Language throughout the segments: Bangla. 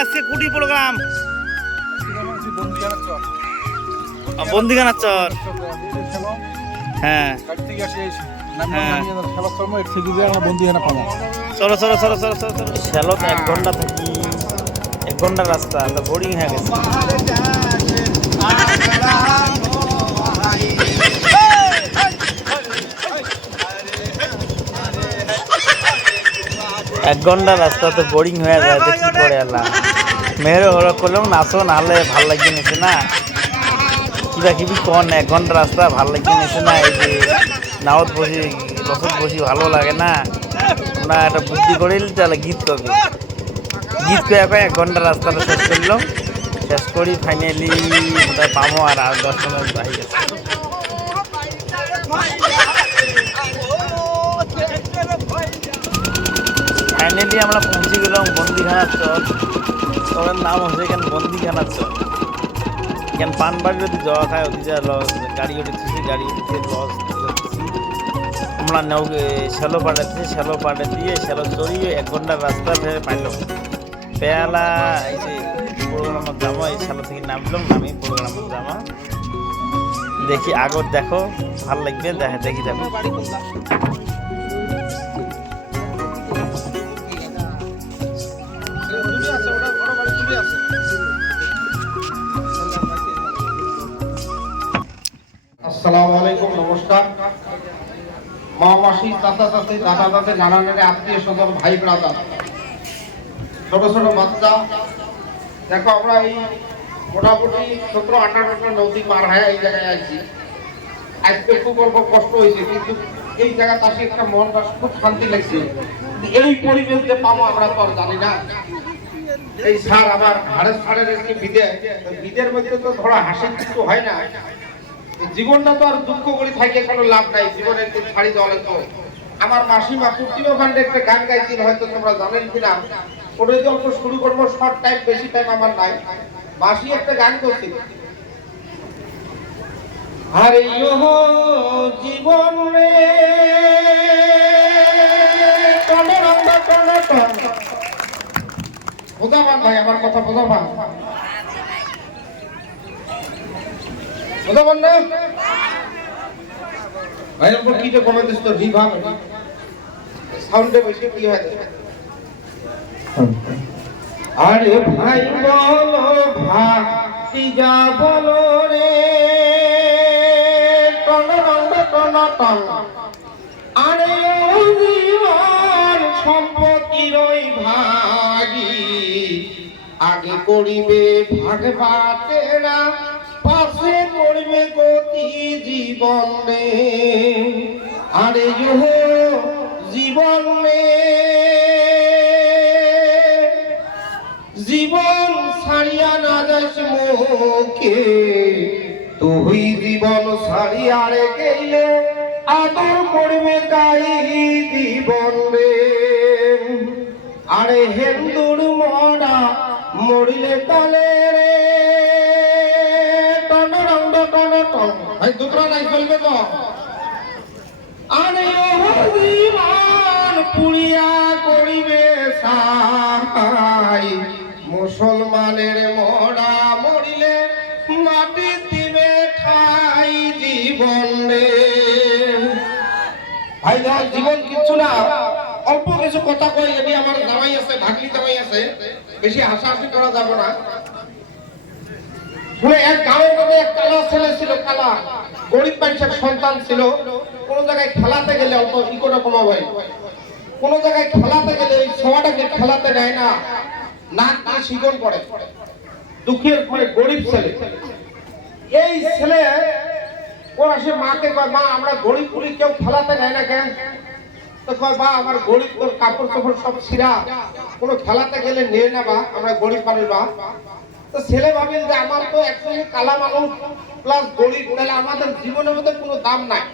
আজকে কুটি প্রোগ্রাম বন্দিখানার চর। হ্যাঁ চলো চলো চলো চলো চলো চলো। শ্যালত 1 ঘন্টা থাকি, 1 ঘন্টা রাস্তা, বোরিং হয়ে গেছে। এক ঘন্টা রাস্তা তো বোরিং হয়ে যায়, কি করে এলাম। মেয়েরও হলো করলাম নাচো, নাহলে ভাল লাগিয়ে নিছে না, কিবা কিবি কন। 1 ঘন্টা রাস্তা ভাল লাগিয়ে নিছে না। এই যে নাওত বসি বসত বসি ভালো লাগে না, আমরা একটা বুদ্ধি করিল তাহলে গীত কবি। গীত কয়ে কয়ে 1 ঘন্টা রাস্তাটা শেষ করলাম। শেষ করি ফাইনালি কোথায় পাবো, আর 10 মিনিট বাহি গেছে। ফাইনালি আমরা পৌঁছে গেলাম বন্দিখানার চর। চরের নাম হচ্ছে এখানে বন্দিখানার চর। এখানে পানবাড়ি যদি যাওয়া খায় ওদি যা লস, গাড়ি উঠেছি, গাড়ি উঠে লস। আমরা শ্যালো পাড়াতে, শ্যালো পাড়ে দিয়ে শ্যালো চড়িয়ে 1 ঘন্টার রাস্তা ফের পাইলাম। পেয়ালা এই যে প্রোগ্রামের জামা, এই শ্যালো থেকে নামলাম, নামি প্রোগ্রামের জামা দেখি আগর দেখো, ভাল লাগবে, দেখি দেখো। আসসালামু আলাইকুম, নমস্কার। মা মাসি, চাচা চাচি, দাদা দাদা, নানা নানি, আত্মীয় স্বজন, ভাই ব্রাদার, ছোট ছোট বাচ্চা, দেখো আমরা এই মোটামুটি 17-18টা নদী পার হয়ে এই জায়গায় আসছি। আজকে খুব অল্প কষ্ট হয়েছে, কিন্তু এই জায়গাতে আসি একটা মনটা খুব শান্তি লাগছে। এই পরিবেশ যে পাবো আমরা তো আর জানি না। এই স্যার আমার হাড়ের সাড়ের বিদের মধ্যে তো ধরো হাসি কিছু হয় না। জীবনটা তো আর দুঃখ করে থাকে কোনো লাভ নাই, জীবনের দিন ছাড়ি দলে তো। আমার মাসিমা প্রতিমা ভান্ডে একটা গান গাইছিল, হয়তো তোমরা জানেন কিনা। ওটাই তো অল্প শুরু করবো, শর্ট টাইম, বেশি টাইম আমার নাই। মাসি একটা গান করছিল, আরে জীবন রে বোঝাবান ভাই, আমার কথা বোঝাবান, বোঝাবান না ভাই। ওপর কি যে কমে দিস তো রিভাব সাউন্ডে বেশি কি হয়। আরে ভাই বলো ভাতি যা বলো রে, টন রঙ্গ টন টন। আরে জীবন সম্পত্তির ভাগি, আগে করিবে ভাগ বাটেরা, পাশে করবে গতি জীবন রে। আরে জীবন রে, জীবন ছাড়িয়া না যাস মুখে, তুই জীবন ছাড়িয়া রে গেলে আদর করবে গাই জীবন রে। আরে হিন্দুর মরা মরিলে তলে রে, টন রঙ্গ টন টন। ভাই দুটো নাই চলবে তো। আরে জীবন পুরিয়া করিবে সাই, মুসলমানের মরা মরিলে মাটি দিবে ঠাই জীবন রে। ভাই যার জীবন কিচ্ছু না, অল্প কিছু কথা কই। এটি আমার জামাই আছে, ভাগ্নি জামাই আছে, বেশি হাসাহাসি করা যাবে না। শুনে এক গাঁয়ের মধ্যে এক কালা ছেলে ছিল, কালা গরিব মানুষের সন্তান ছিল। কোন জায়গায় খেলাতে গেলে অল্প ইকোরকম হয়, কোন জায়গায় খেলাতে গেলে ওই ছোয়াটাকে খেলাতে নেয় না, নাক দিয়ে শিকল পড়ে। দুঃখের মানে গরিব ছেলে। এই ছেলে ওরা সে মাকে কয়, মা আমরা গরিব পুরি কেউ খেলাতে নেয় না কেন? তো কয়, বা আমার গরিব, তোর কাপড় চোপড় সব ছিঁড়া, কোনো খেলাতে গেলে নিয়ে না, বা আমরা গরিব মানুষ বা। তো ছেলে ভাবিল যে আমার তো একসঙ্গে কালা মানুষ প্লাস গরিব, তাহলে আমাদের জীবনের মধ্যে কোনো দাম নাই।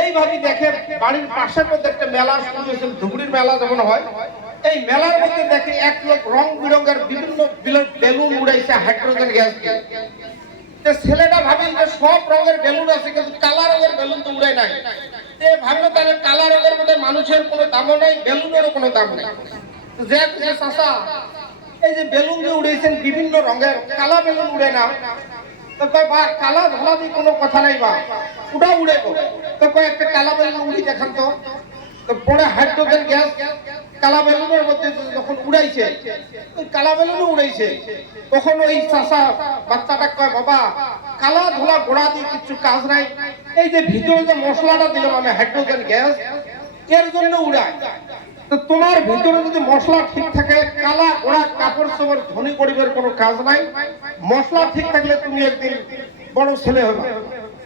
এই ভাবি দেখে বাড়ির পাশের মধ্যে একটা মেলা শুরু হয়েছিল, ধুবড়ির মেলা যেমন হয়। এই মেলার মধ্যে দেখে এক লোক রং বিরঙের বিভিন্ন বেলুন উড়াইছে হাইড্রোজেন গ্যাস দিয়ে। যে ছেলেটা ভাবিল যে সব রঙের বেলুন আছে কিন্তু কালা রঙের বেলুন তো উড়ে নাই। সে ভাবলো তাহলে কালা রঙের মধ্যে মানুষের কোনো দামও নাই, বেলুনেরও কোনো দাম নেই। যে চাচা এই যে বেলুন যে উড়েছেন বিভিন্ন রঙের, কালা বেলুন উড়ে না। তো কয় বা কালা ধলা দিয়ে কোনো কথা নাই বা ওটা উড়ে গো। তো কয় একটা কালা বেলুন উড়ি দেখান তো। তো পরে হাইড্রোজেন গ্যাস কালা বেলুনের মধ্যে যখন উড়াইছে, ওই কালা বেলুনও উড়াইছে, তখন ওই চাষা বাচ্চাটা কয় বাবা কালা ধোলা গোড়া দিয়ে কিছু কাজ নাই, এই যে ভিতরে যে মশলাটা দিলাম আমি হাইড্রোজেন গ্যাস, এর জন্য উড়ায়। তো তোমার ভিতরে যদি মশলা ঠিক থাকে, কালা গোড়া কাপড় চোপড় ধনী গরিবের কোনো কাজ নাই। মশলা ঠিক থাকলে তুমি একদিন বড় ছেলে হবে।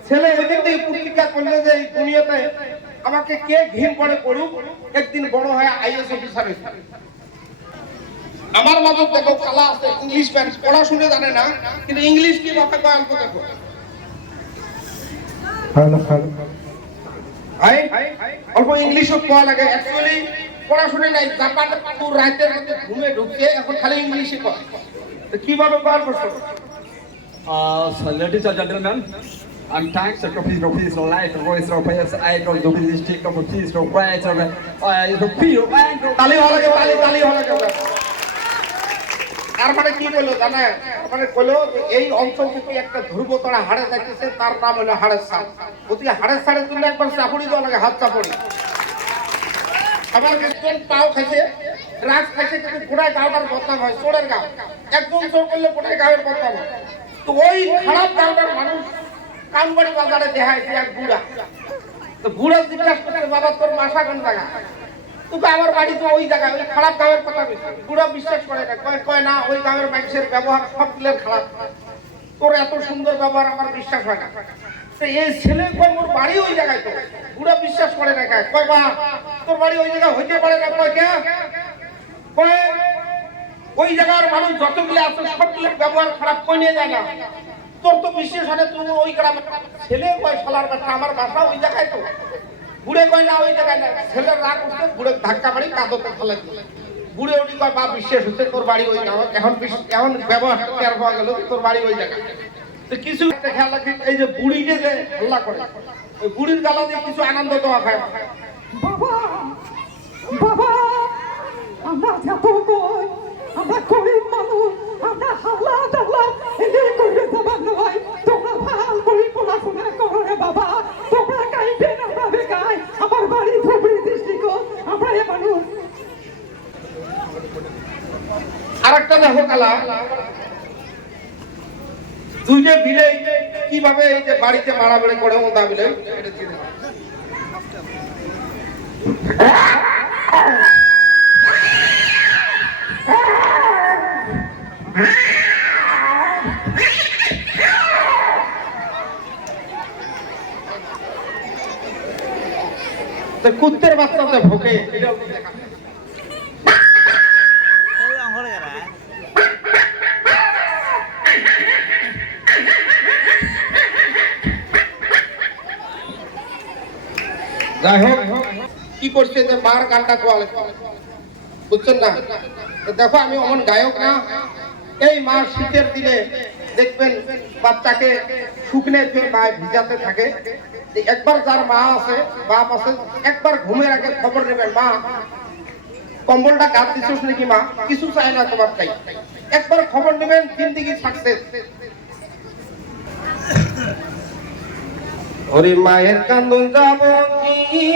ছেলে ওইদিন থেকে প্রতিজ্ঞা করলে যে এই দুনিয়াতে আমাকে কে ঘিন করে করুক, একদিন বড় হয়ে আইএস অফিসার হবে। আমার মাঝে দেখো কালা আছে, ইংলিশ ম্যান, পড়াশুনে জানে না কিন্তু ইংলিশ কি কথা কয় অল্প দেখো। হ্যালো হ্যালো অল্প ইংলিশও পড়া লাগে। অ্যাকচুয়ালি পড়াশুনে নাই, জাপানে পুরো রাতের মধ্যে ঘুমে ঢুকে এখন খালি ইংলিশে কয়। কিভাবে কয় বসো? Ladies and gentlemen, I'm thanks to Professor of Life and Voice of Players, I don't do this stick of Professor of Rights of Feel and তালি হলো লাগে, তালি হলো লাগে। তার মানে কি বললো জানে? মানে বললো এই অঞ্চল থেকে একটা ধ্রুবতারা হাড়ে দেখতেছে, তার নাম হলো হাড়ের সাপ। ওদিকে হাড়ের সাড়ের জন্য একবার চাপড়ি দেওয়া লাগে, হাত চাপড়ি। আবার একজন পাও খাইছে, রাগ খাইছে, কিন্তু গোড়ায় গাওটার বদনাম হয়, চোরের গাও। একজন চোর করলে গোড়ায় গাওয়ের বদনাম হয়। তো ওই খারাপ গাওটার মানুষ কানবাড়ি বাজারে দেখায় যে এক বুড়া। তো বুড়া জিজ্ঞাসা করছে বাবা তোর মাসা কোন জায়গা? তোকে আমার বাড়ি তো ওই জায়গায়, ওই খারাপ গাঁয়ের কথা বলছে। বুড়া বিশ্বাস করে না, কয় না ওই গাঁয়ের মানুষের ব্যবহার সব গুলোর খারাপ, তোর এত সুন্দর ব্যবহার আমার বিশ্বাস হয় না। তো এই ছেলে কয় মোর বাড়ি ওই জায়গায়। তো বুড়া বিশ্বাস করে না, কয় বা তোর বাড়ি ওই জায়গায় হইতে পারে না। কয় কে? কয় ওই জায়গার মানুষ যতগুলো আছে সবগুলোর ব্যবহার খারাপ, কই নিয়ে যায় না। তোর তো বিশ্বাস হয় না, তুমি ওই গ্রামে। ছেলে কয় শালার বাচ্চা আমার বাসা ওই জায়গায়। তো বুড়ে কয় না ওই জায়গায় না। ছেলের রাগ উঠতে বুড়ে ধাক্কা মারি কাঁদতে ফেলে দিল। বুড়ে উঠি কয় বা বিশ্বাস হচ্ছে তোর বাড়ি ওই না। এখন ব্যবহার টের পাওয়া গেল তোর বাড়ি ওই জায়গায়। তো কিছু একটা খেয়াল রাখি, এই যে বুড়িকে যে হল্লা করে, ওই বুড়ির গালা দিয়ে কিছু আনন্দ দেওয়া খায়। বাবা বাবা আমরা যত কই আমরা গরিব মানুষ, আমরা হাল্লা টাল্লা এদিকে করে যাবার নয়। তোমরা ভাল করে পড়াশোনা করো রে বাবা, তোমরা গাইবে না ভাবে গাই। আমার বাড়ি ধুবড়ি ডিস্ট্রিক্ট, আমরা এ মানুষ। আর একটা দেখো কালা, দুইটা বিলে কিভাবে এই যে বাড়িতে মারামারি করে ওদা বিলে। কুত্তের বাচ্চাতে ভোকে যাই হোক কি করছে যে মার গানটা কোয়ালে, বুঝছেন না? দেখো আমি অমন গায়ক না। এই মা শীতের দিনে দেখবেন বাচ্চাকে শুকনে মায় ভিজাতে থাকে। একবার যার মা আছে, বাপ আছে, একবার ঘুমের আগে খবর নেবেন মা কম্বলটা গাছ দিচ্ছিস নাকি মা, কিছু চাই না তোমার তাই। একবার খবর নেবেন, জিন্দেগি সাকসেস। ওরে মায়ের কান্দন যাব কি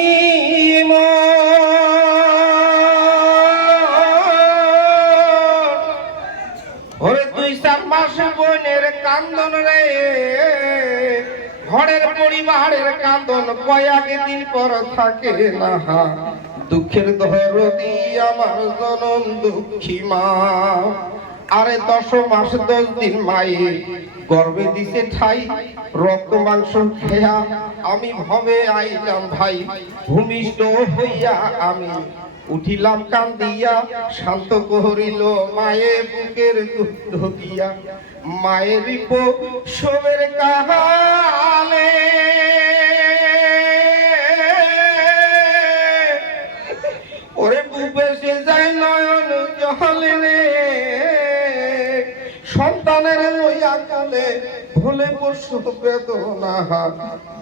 ওরে 2-4 মাস বোনের কান্দন রে, ঘরের পরিবারের কান্দন কয়েক দিন পর থাকে না। দুঃখের দরদি আমার জনম দুঃখী মা, আরে 10 মাস 10 দিন মায়ে গর্ভে দিছে ঠাই। রক্ত মাংস খেয়া আমি ভবে আইলাম ভাই, ভূমিষ্ঠ হইয়া আমি উঠিলাম কান্দিয়া। শান্ত করিল মায়ে বুকের দুধ দিয়া, মায়ের প্রসবের কালে ওরে বুকে সে যায় নয়ন জলে রে। সন্তানের লইয়া কালে হলে পরশু বেদনা,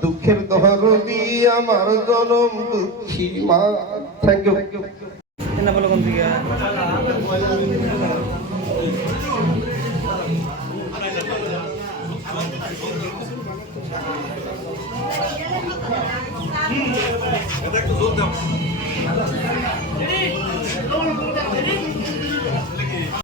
দুঃখের দরদি আমার জনম দুঃখী মা। Thank you. এনা বলো কোন দিকে এটা একটু জোর দাও।